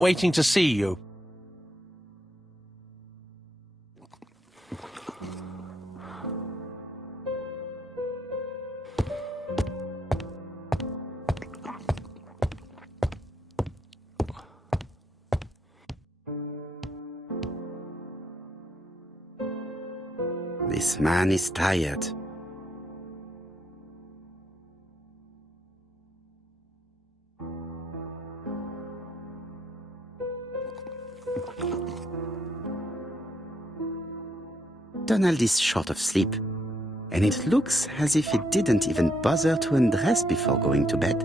waiting to see you. This man is tired. Donald is short of sleep, and it looks as if he didn't even bother to undress before going to bed.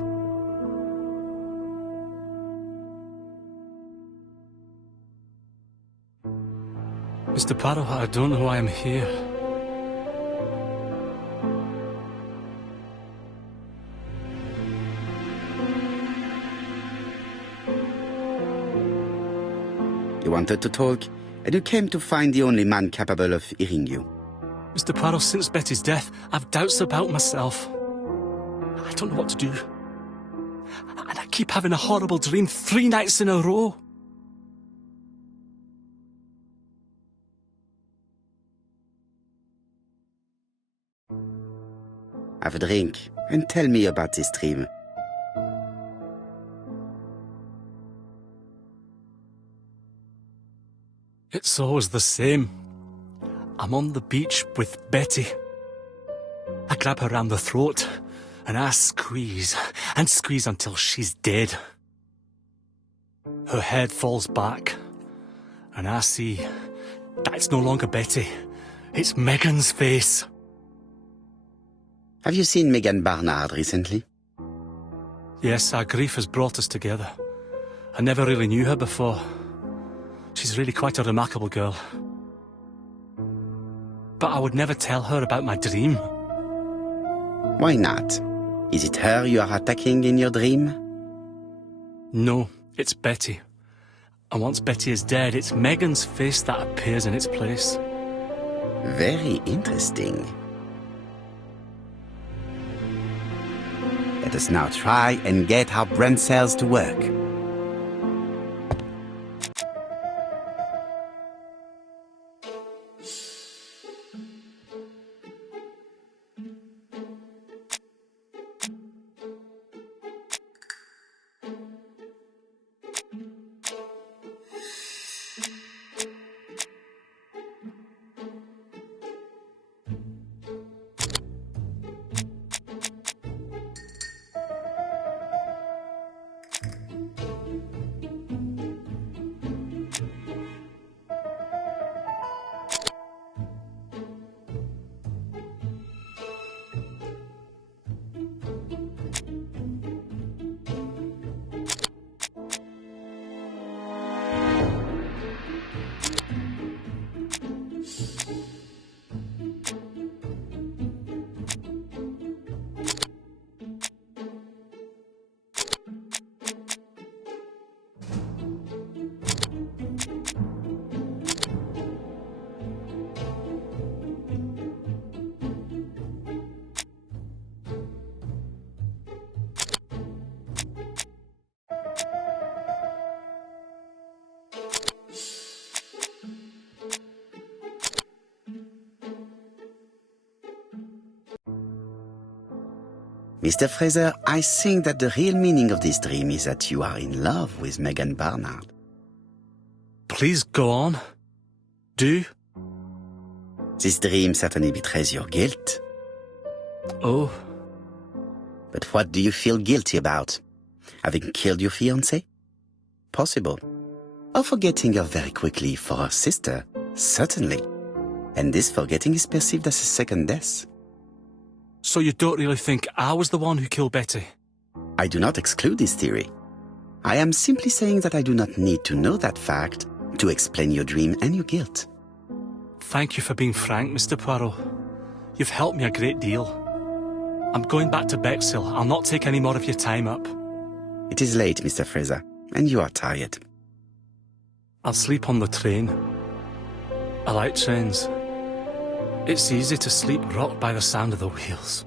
Mr. Poirot, I don't know why I'm here. You wanted to talk, and you came to find the only man capable of hearing you. Mr. Poirot, since Betty's death, I've doubts about myself. I don't know what to do. And I keep having a horrible dream 3 nights in a row. Have a drink, and tell me about this dream. It's always the same. I'm on the beach with Betty. I grab her round the throat, and I squeeze, and squeeze until she's dead. Her head falls back, and I see that it's no longer Betty. It's Megan's face. Have you seen Megan Barnard recently? Yes, our grief has brought us together. I never really knew her before. She's really quite a remarkable girl. But I would never tell her about my dream. Why not? Is it her you are attacking in your dream? No, it's Betty. And once Betty is dead, it's Megan's face that appears in its place. Very interesting. Let us now try and get our brain cells to work. Mr. Fraser, I think that the real meaning of this dream is that you are in love with Megan Barnard. Please go on. Do. This dream certainly betrays your guilt. Oh. But what do you feel guilty about? Having killed your fiancée? Possible. Or forgetting her very quickly for her sister? Certainly. And this forgetting is perceived as a second death. So you don't really think I was the one who killed Betty? I do not exclude this theory. I am simply saying that I do not need to know that fact to explain your dream and your guilt. Thank you for being frank, Mr. Poirot. You've helped me a great deal. I'm going back to Bexhill. I'll not take any more of your time up. It is late, Mr. Fraser, and you are tired. I'll sleep on the train. I like trains. It's easy to sleep rocked by the sound of the wheels.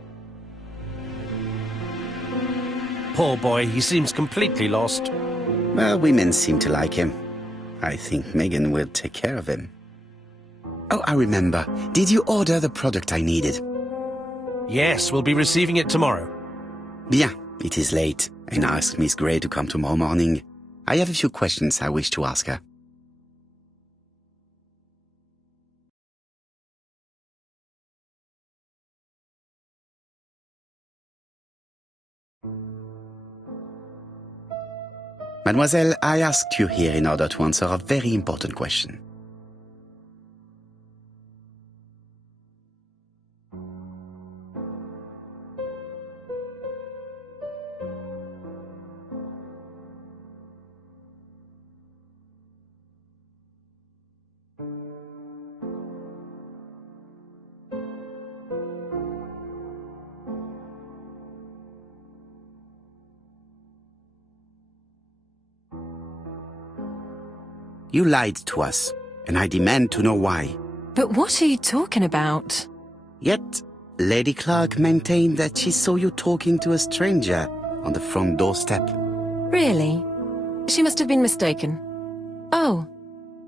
Poor boy, he seems completely lost. Well, women seem to like him. I think Megan will take care of him. Oh, I remember. Did you order the product I needed? Yes, we'll be receiving it tomorrow. Bien, it is late, and I asked Miss Gray to come tomorrow morning. I have a few questions I wish to ask her. Mademoiselle, I asked you here in order to answer a very important question. You lied to us, and I demand to know why. But what are you talking about? Yet, Lady Clark maintained that she saw you talking to a stranger on the front doorstep. Really? She must have been mistaken. Oh,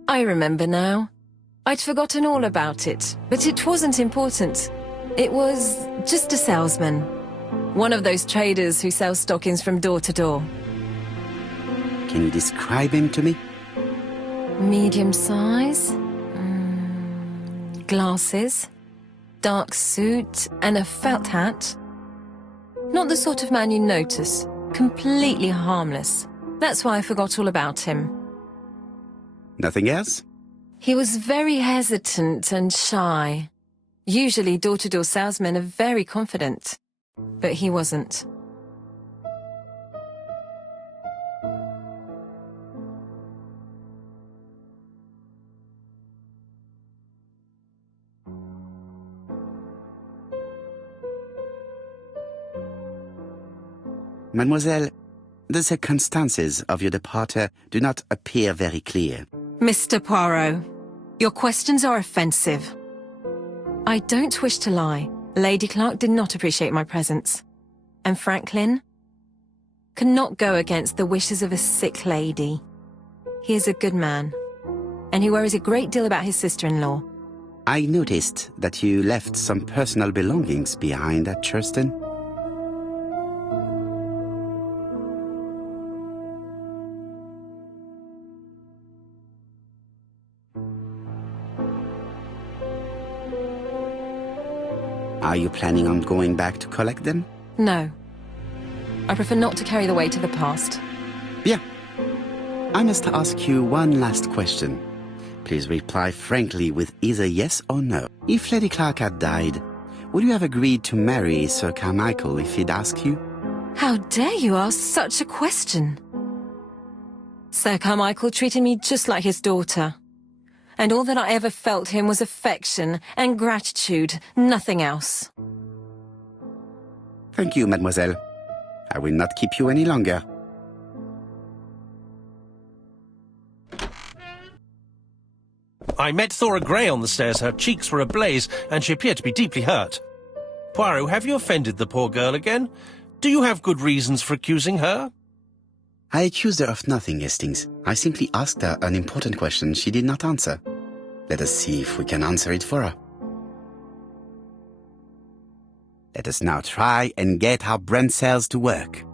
I remember now. I'd forgotten all about it, but it wasn't important. It was just a salesman. One of those traders who sell stockings from door to door. Can you describe him to me? Medium size, glasses, dark suit, and a felt hat. Not the sort of man you notice, completely harmless. That's why I forgot all about him. Nothing else? He was very hesitant and shy. Usually door-to-door salesmen are very confident, but he wasn't. Mademoiselle, the circumstances of your departure do not appear very clear. Mr. Poirot, your questions are offensive. I don't wish to lie. Lady Clark did not appreciate my presence. And Franklin cannot go against the wishes of a sick lady. He is a good man, and he worries a great deal about his sister-in-law. I noticed that you left some personal belongings behind at Churston. Are you planning on going back to collect them? No. I prefer not to carry the weight of the past. Bien. I must ask you one last question. Please reply frankly with either yes or no. If Lady Clark had died, would you have agreed to marry Sir Carmichael if he'd asked you? How dare you ask such a question? Sir Carmichael treated me just like his daughter. And all that I ever felt him was affection and gratitude, nothing else. Thank you, mademoiselle. I will not keep you any longer. I met Thora Grey on the stairs. Her cheeks were ablaze, and she appeared to be deeply hurt. Poirot, have you offended the poor girl again? Do you have good reasons for accusing her? I accused her of nothing, Hastings. I simply asked her an important question she did not answer. Let us see if we can answer it for her. Let us now try and get our brain cells to work.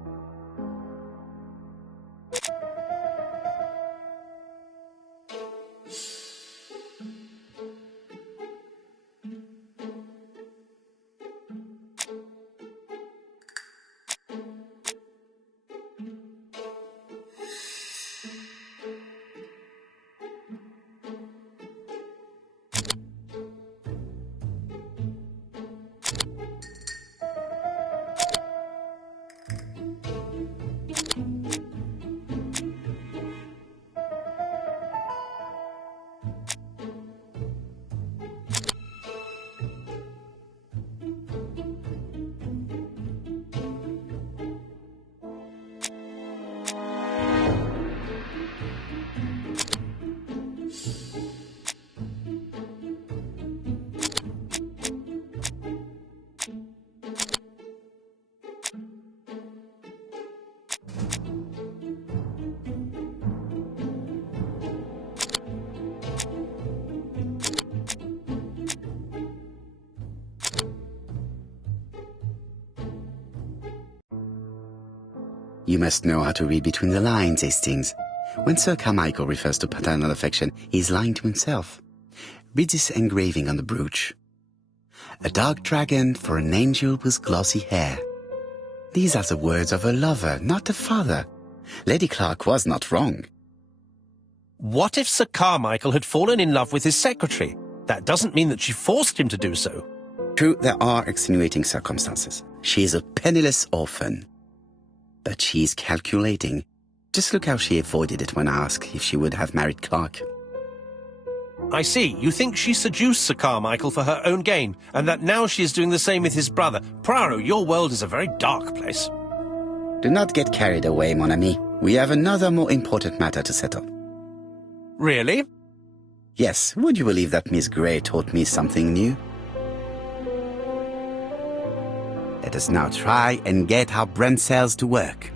You must know how to read between the lines, Hastings. When Sir Carmichael refers to paternal affection, he's lying to himself. Read this engraving on the brooch. A dark dragon for an angel with glossy hair. These are the words of a lover, not a father. Lady Clark was not wrong. What if Sir Carmichael had fallen in love with his secretary? That doesn't mean that she forced him to do so. True, there are extenuating circumstances. She is a penniless orphan. But she is calculating. Just look how she avoided it when asked if she would have married Clark. I see. You think she seduced Sir Carmichael for her own gain, and that now she is doing the same with his brother. Poirot, your world is a very dark place. Do not get carried away, mon ami. We have another more important matter to settle. Really? Yes, would you believe that Miss Grey taught me something new? Let us now try and get our brain cells to work.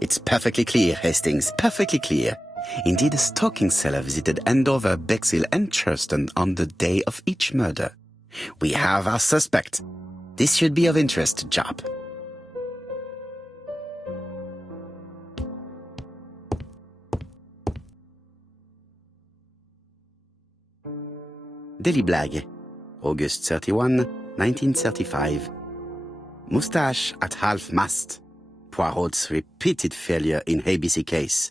It's perfectly clear, Hastings, perfectly clear. Indeed, a stocking seller visited Andover, Bexhill and Churston on the day of each murder. We have our suspect. This should be of interest to Job. Daily Blag, August 31, 1935. Moustache at half-mast. Poirot's repeated failure in ABC case.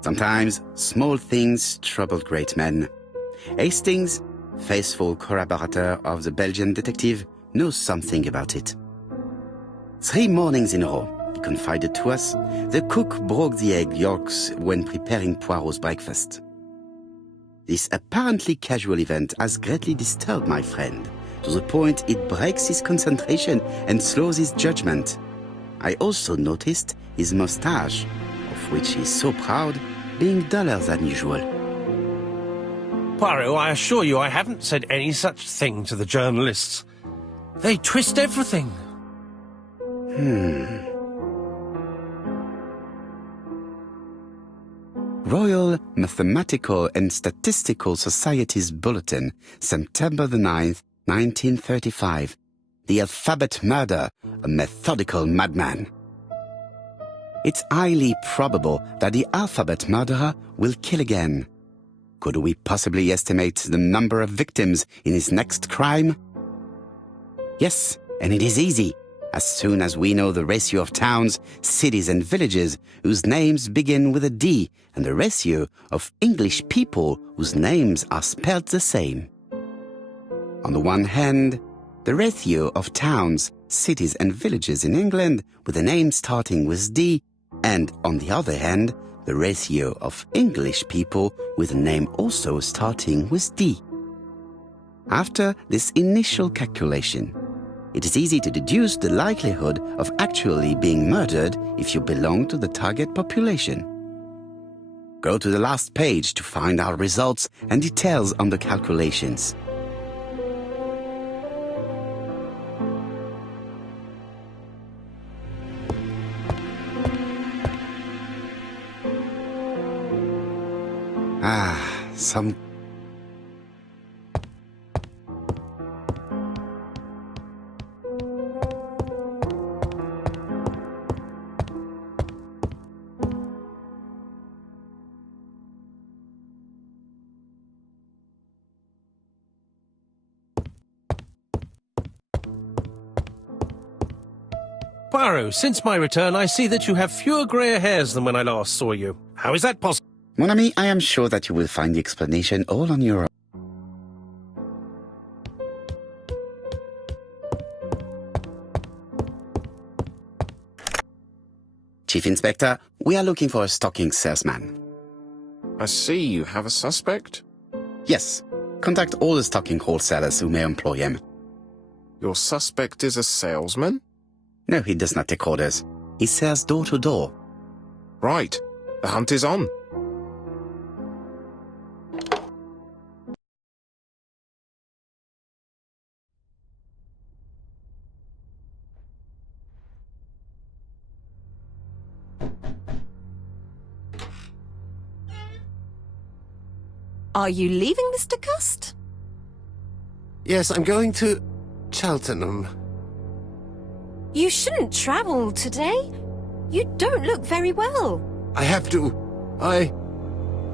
Sometimes small things trouble great men. Hastings, faithful collaborator of the Belgian detective, knows something about it. 3 mornings in a row, he confided to us, the cook broke the egg yolks when preparing Poirot's breakfast. This apparently casual event has greatly disturbed my friend, to the point it breaks his concentration and slows his judgment. I also noticed his moustache, of which he is so proud, being duller than usual. Poirot, I assure you I haven't said any such thing to the journalists. They twist everything. Royal Mathematical and Statistical Society's Bulletin, September the 9th, 1935. The alphabet murder, a methodical madman. it's highly probable that the alphabet murderer will kill again. Could we possibly estimate the number of victims in his next crime? Yes, and it is easy. As soon as we know the ratio of towns, cities and villages whose names begin with a D and the ratio of English people whose names are spelled the same. On the one hand, the ratio of towns, cities and villages in England with a name starting with D, and on the other hand, the ratio of English people with a name also starting with D. After this initial calculation, it is easy to deduce the likelihood of actually being murdered if you belong to the target population. Go to the last page to find our results and details on the calculations. Some Poirot, since my return, I see that you have fewer grey hairs than when I last saw you. How is that possible? Mon ami, I am sure that you will find the explanation all on your own. Chief Inspector, we are looking for a stocking salesman. I see you have a suspect. Yes, contact all the stocking wholesalers who may employ him. Your suspect is a salesman? No, he does not take orders. He sells door to door. Right. The hunt is on. Are you leaving, Mr. Cust? Yes, I'm going to Cheltenham. You shouldn't travel today. You don't look very well. I have to. I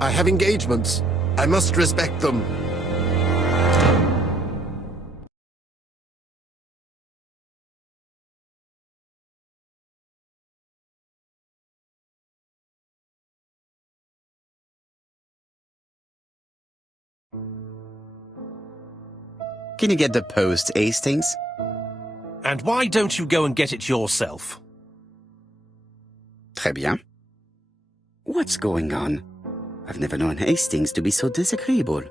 have engagements. I must respect them. Can you get the post, Hastings? And why don't you go and get it yourself? Très bien. What's going on? I've never known Hastings to be so disagreeable.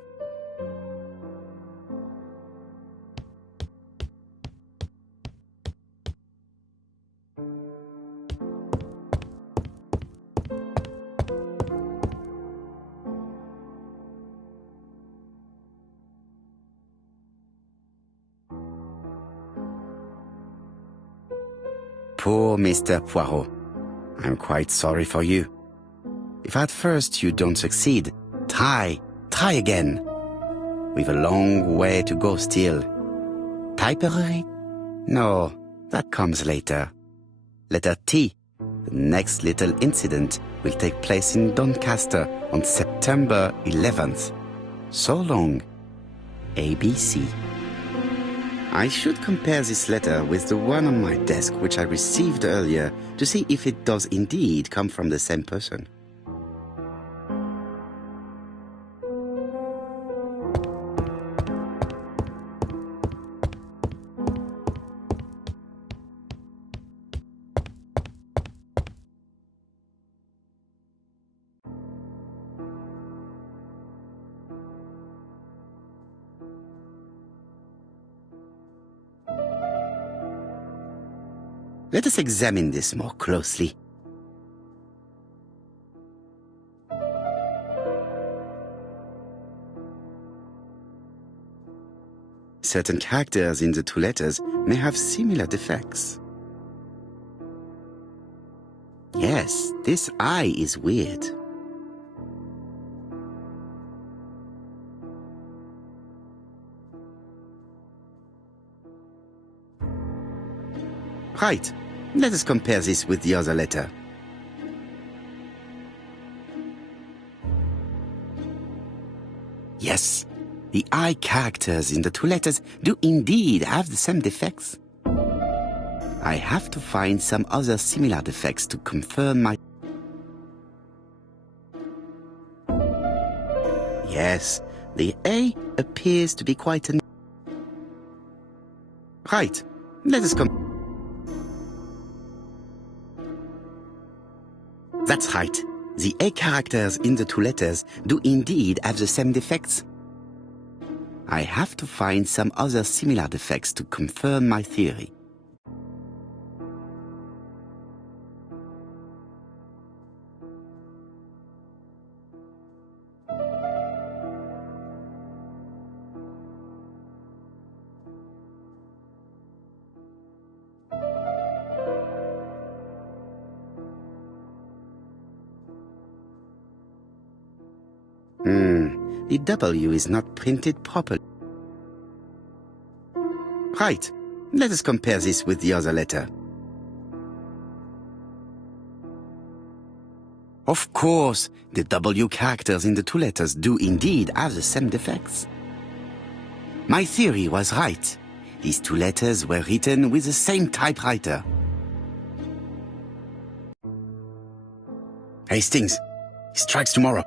Poor Mr. Poirot. I'm quite sorry for you. If at first you don't succeed, try again. We've a long way to go still. Typery? No, that comes later. Letter T. The next little incident will take place in Doncaster on September 11th. So long. ABC. I should compare this letter with the one on my desk which I received earlier to see if it does indeed come from the same person. Let us examine this more closely. Certain characters in the two letters may have similar defects. Yes, this I is weird. Right. Let us compare this with the other letter. Yes, the I characters in the two letters do indeed have the same defects. I have to find some other similar defects to confirm my... Yes, the A appears to be quite an... Right, let us come... That's right. The A characters in the two letters do indeed have the same defects. I have to find some other similar defects to confirm my theory. The W is not printed properly. Right, let us compare this with the other letter. Of course, the W characters in the two letters do indeed have the same defects. My theory was right. These two letters were written with the same typewriter. Hastings, he strikes tomorrow.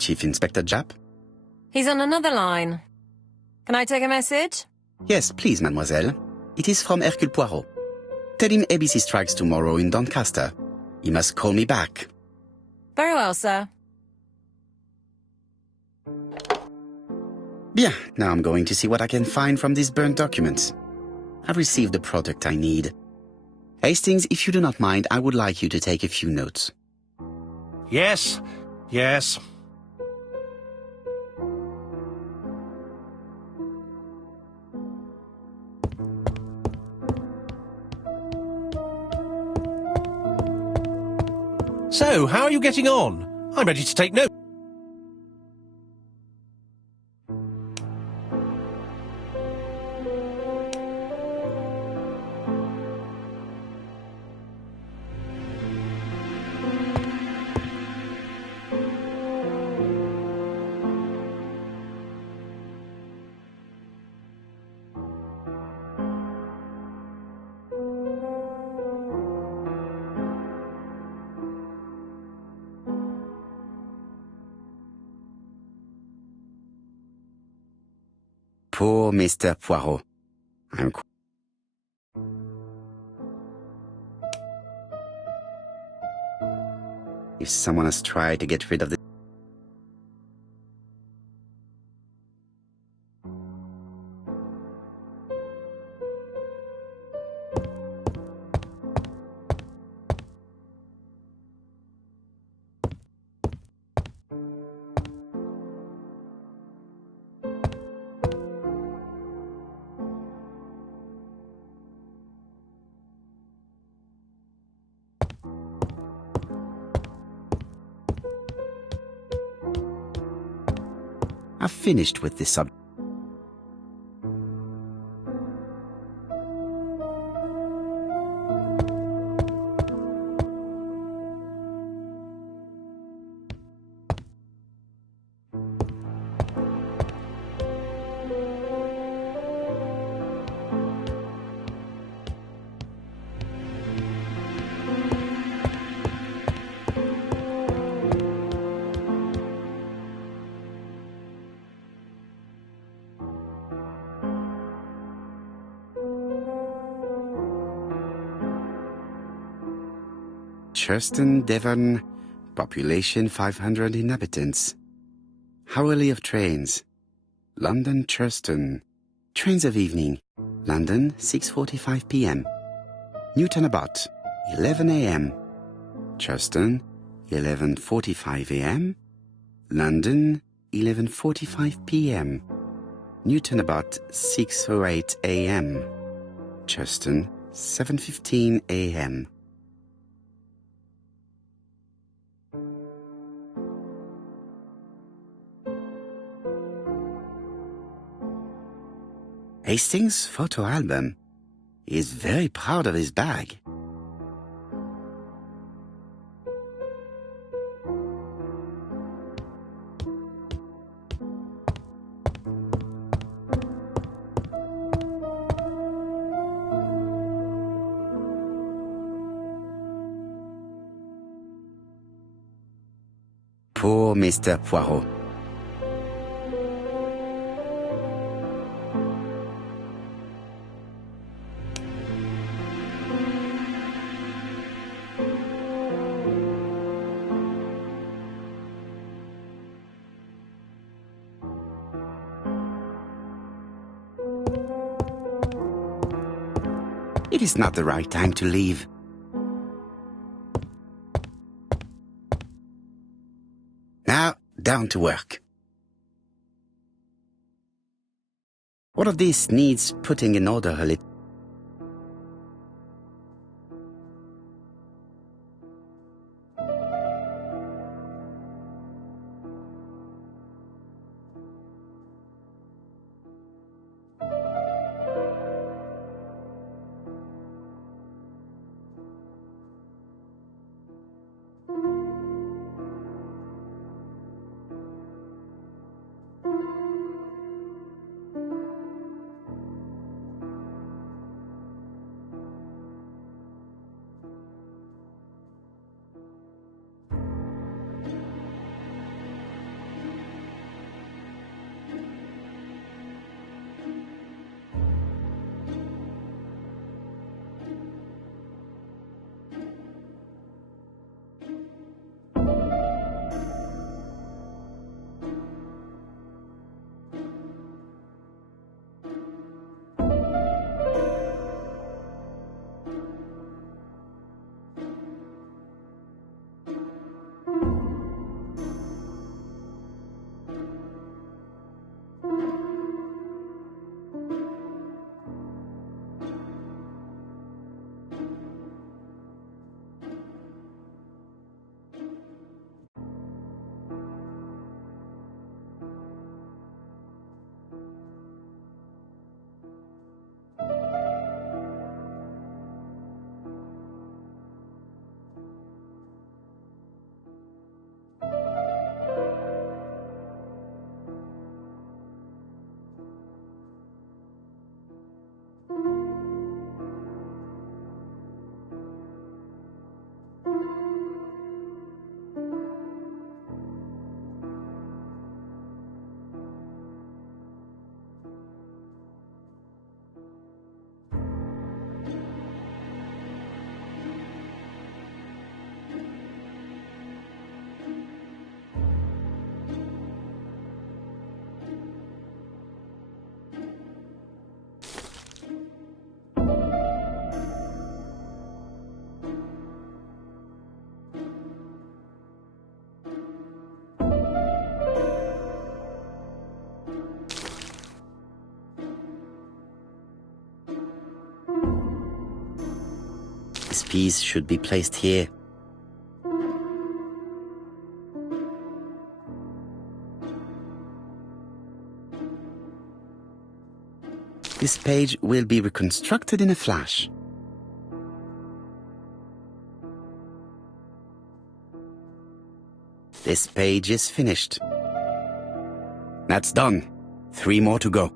Chief Inspector Japp? He's on another line. Can I take a message? Yes, please, mademoiselle. It is from Hercule Poirot. Tell him ABC strikes tomorrow in Doncaster. He must call me back. Very well, sir. Bien, now I'm going to see what I can find from these burnt documents. I've received the product I need. Hastings, if you do not mind, I would like you to take a few notes. Yes, yes. So, how are you getting on? I'm ready to take note. Poor Mr. Poirot. If someone has tried to get rid of the... I've finished with this subject. Churston, Devon, population 500 inhabitants. Hourly of trains. London, Churston. Trains of evening. London, 6:45 p.m. Newton about, 11 a.m. Churston, 11:45 a.m. London, 11:45 p.m. Newton about, 6:08 a.m. Churston, 7:15 a.m. Hastings' photo album. He is very proud of his bag. Poor Mr. Poirot. It is not the right time to leave. Now, down to work. One of these needs putting in order a little. This piece should be placed here. This page will be reconstructed in a flash. This page is finished. That's done. 3 more to go.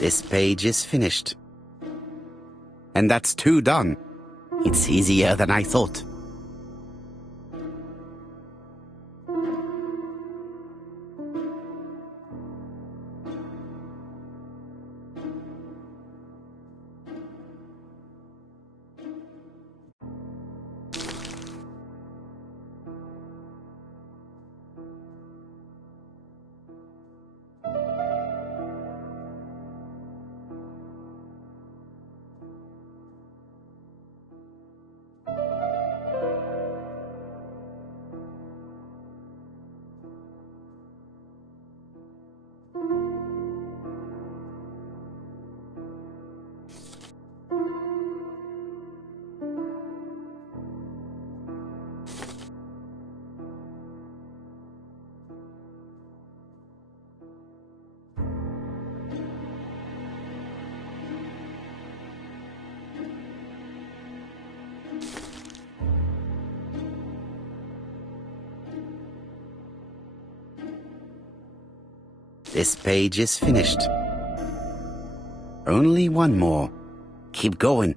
This page is finished. And that's 2 done. It's easier than I thought. This page is finished. Only one more. Keep going.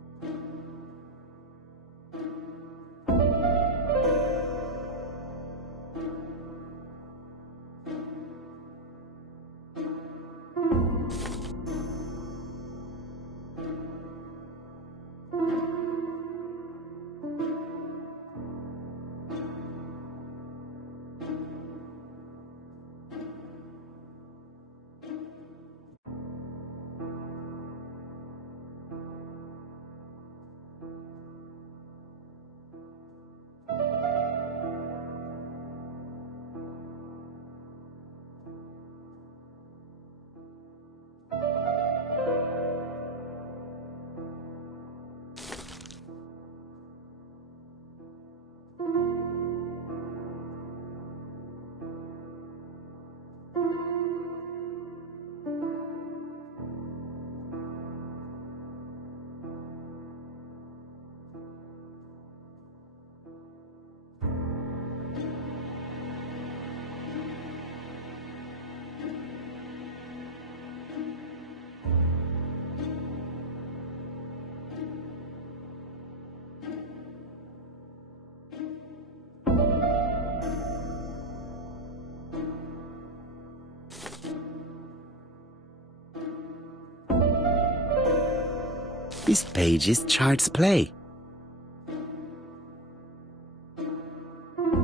This page is child's play.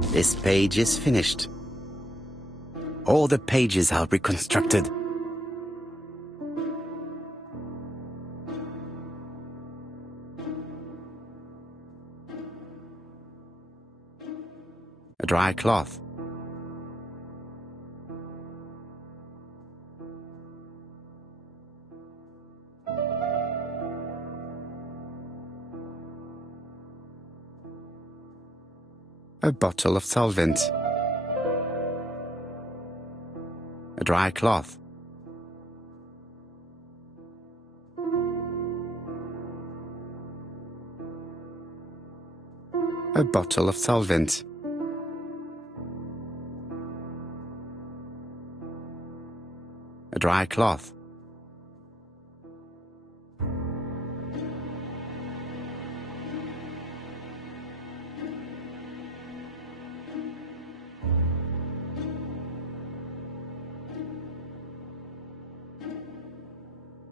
This page is finished. All the pages are reconstructed. A dry cloth. A bottle of solvent. A dry cloth. A bottle of solvent. A dry cloth.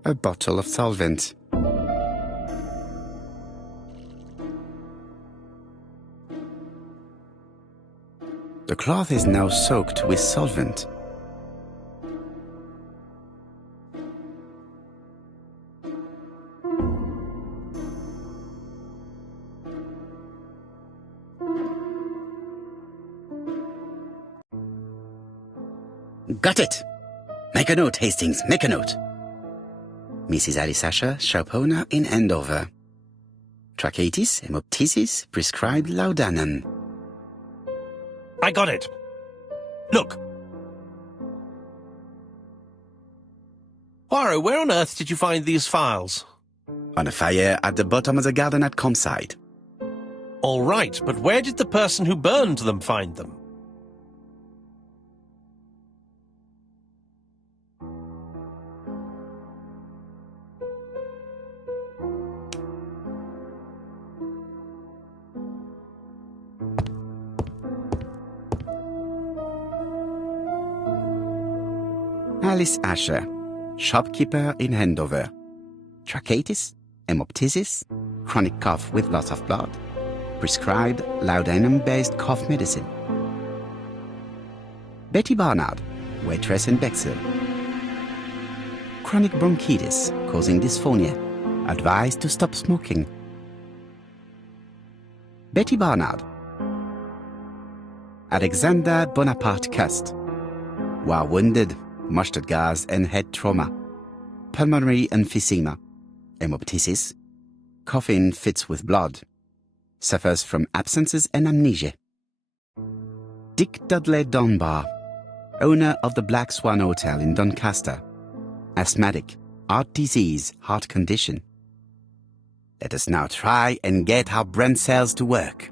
A bottle of solvent. The cloth is now soaked with solvent. Got it! Make a note, Hastings, make a note. Mrs. Alice Asher, shop owner in Andover. Tracheitis, hemoptysis, prescribed laudanum. I got it. Look. Poirot, where on earth did you find these files? On a fire at the bottom of the garden at campsite. All right, but where did the person who burned them find them? Alice Asher, shopkeeper in Andover. Tracheitis, hemoptysis, chronic cough with loss of blood. Prescribed laudanum-based cough medicine. Betty Barnard, waitress in Bexhill. Chronic bronchitis causing dysphonia. Advised to stop smoking. Betty Barnard. Alexander Bonaparte Cust. War wounded, mustard gas and head trauma. Pulmonary emphysema. Hemoptysis. Coughing fits with blood. Suffers from absences and amnesia. Dick Dudley Dunbar, owner of the Black Swan Hotel in Doncaster. Asthmatic, heart disease, heart condition. Let us now try and get our brain cells to work.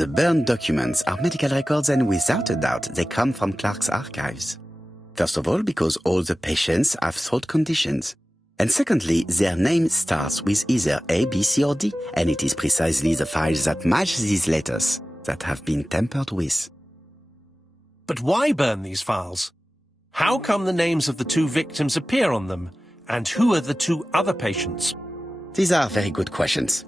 The burned documents are medical records and without a doubt they come from Clark's archives. First of all, because all the patients have throat conditions. And secondly, their name starts with either A, B, C or D, and it is precisely the files that match these letters that have been tampered with. But why burn these files? How come the names of the two victims appear on them? And who are the two other patients? These are very good questions.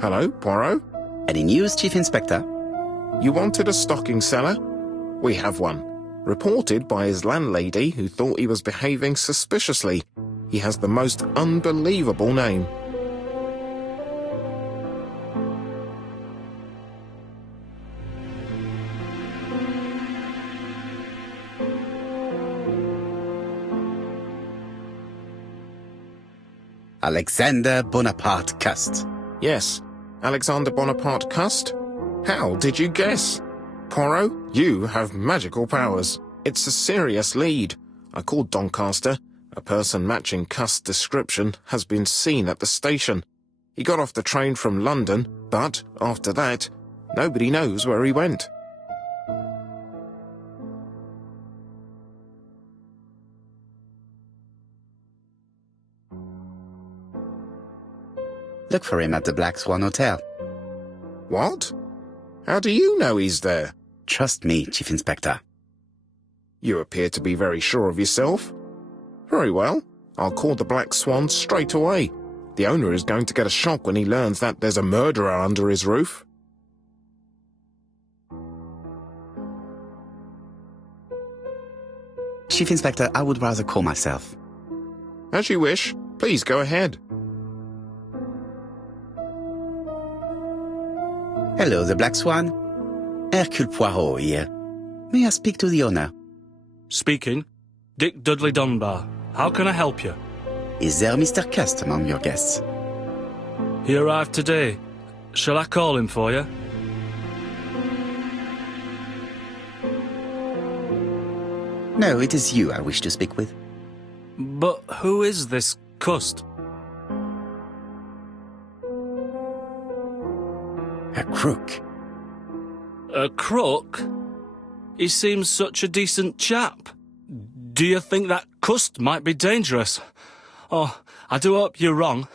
Hello, Poirot? Any news, Chief Inspector? You wanted a stocking seller? We have one. Reported by his landlady who thought he was behaving suspiciously. He has the most unbelievable name. Alexander Bonaparte Cust. Yes, Alexander Bonaparte Cust? How did you guess? Poirot, you have magical powers. It's a serious lead. I called Doncaster. A person matching Cust's description has been seen at the station. He got off the train from London, but after that, nobody knows where he went. Look for him at the Black Swan Hotel. What? How do you know he's there? Trust me, Chief Inspector. You appear to be very sure of yourself. Very well. I'll call the Black Swan straight away. The owner is going to get a shock when he learns that there's a murderer under his roof. Chief Inspector, I would rather call myself. As you wish. Please go ahead. Hello, the Black Swan. Hercule Poirot here. May I speak to the owner? Speaking. Dick Dudley Dunbar. How can I help you? Is there Mr. Cust among your guests? He arrived today. Shall I call him for you? No, it is you I wish to speak with. But who is this Cust? A crook. A crook? He seems such a decent chap. Do you think that Cust might be dangerous? Oh, I do hope you're wrong.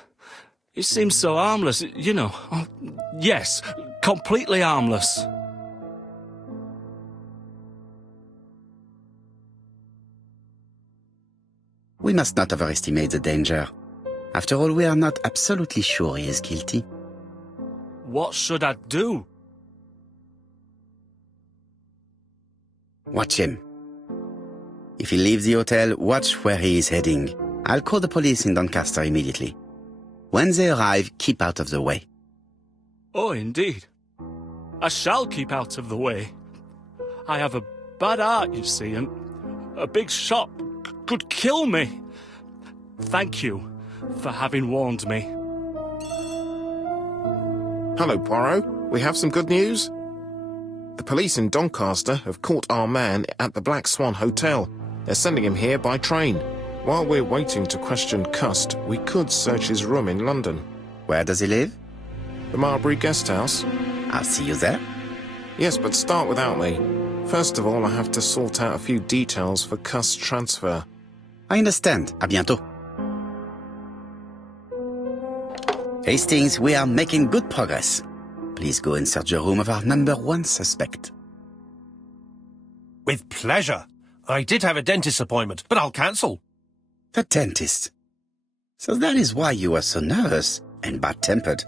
He seems so harmless, you know. Oh, yes, completely harmless. We must not overestimate the danger. After all, we are not absolutely sure he is guilty. What should I do? Watch him. If he leaves the hotel, watch where he is heading. I'll call the police in Doncaster immediately. When they arrive, keep out of the way. Oh, indeed. I shall keep out of the way. I have a bad heart, you see, and a big shot could kill me. Thank you for having warned me. Hello, Poirot. We have some good news. The police in Doncaster have caught our man at the Black Swan Hotel. They're sending him here by train. While we're waiting to question Cust, we could search his room in London. Where does he live? The Marbury Guest House. I'll see you there. Yes, but start without me. First of all, I have to sort out a few details for Cust's transfer. I understand. À bientôt. Hastings, we are making good progress. Please go and search the room of our #1 suspect. With pleasure. I did have a dentist appointment, but I'll cancel. The dentist. So that is why you were so nervous and bad-tempered.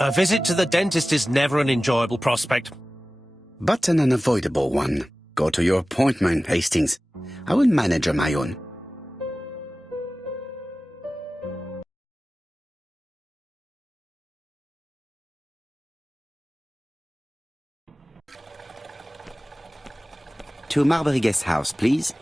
A visit to the dentist is never an enjoyable prospect. But an unavoidable one. Go to your appointment, Hastings. I will manage on my own. To Marbury Guest House, please.